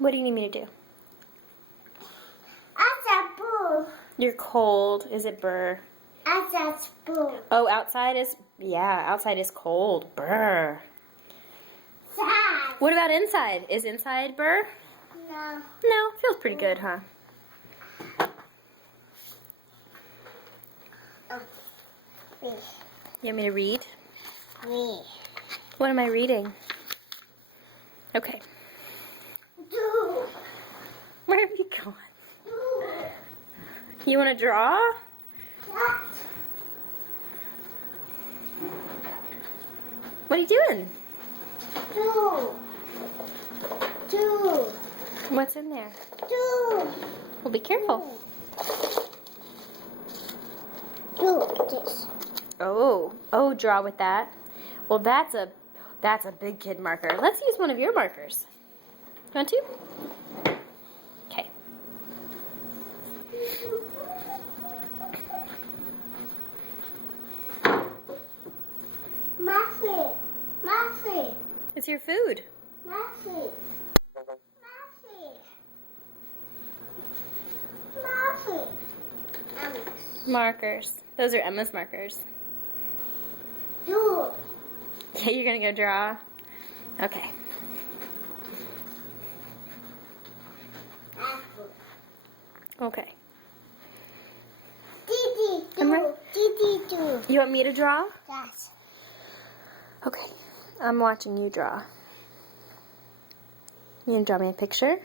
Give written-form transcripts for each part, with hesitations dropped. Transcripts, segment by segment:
What do you need me to do? Boo. You're cold. Is it burr? Boo. Oh, outside is, yeah, outside is cold. Burr. Sad. What about inside? Is inside burr? No. No, feels pretty good, huh? Me. You want me to read? Me. What am I reading? Okay. Do. Where have you gone? Do. You want to draw? Cat. What are you doing? Do. Do. What's in there? Do. Well, be careful. Do this. Oh, draw with that. Well, that's a big kid marker. Let's use one of your markers. You want to? Okay. Muffin. Muffin. It's your food. Muffin. Muffin. Muffin. Markers. Those are Emma's markers. Do. Okay, you're gonna go draw. Okay. Apple. Okay. Didi. I'm Do. ready. Didi. Do. You want me to draw? Yes. Okay. I'm watching you draw. You gonna draw me a picture?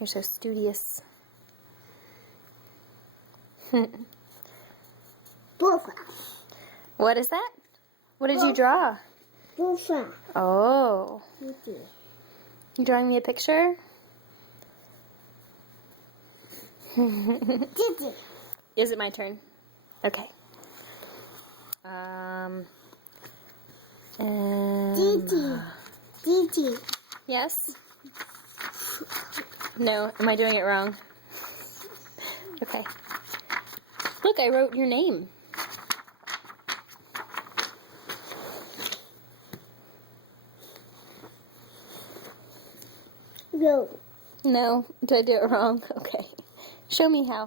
You're so studious. Buffa. What is that? What did you draw? Buffa. Oh. Didi. You drawing me a picture? Didi. Is it my turn? Okay. Didi. Didi. Yes? No, am I doing it wrong? Okay. Look, I wrote your name. Go. No, did I do it wrong? Okay. Show me how.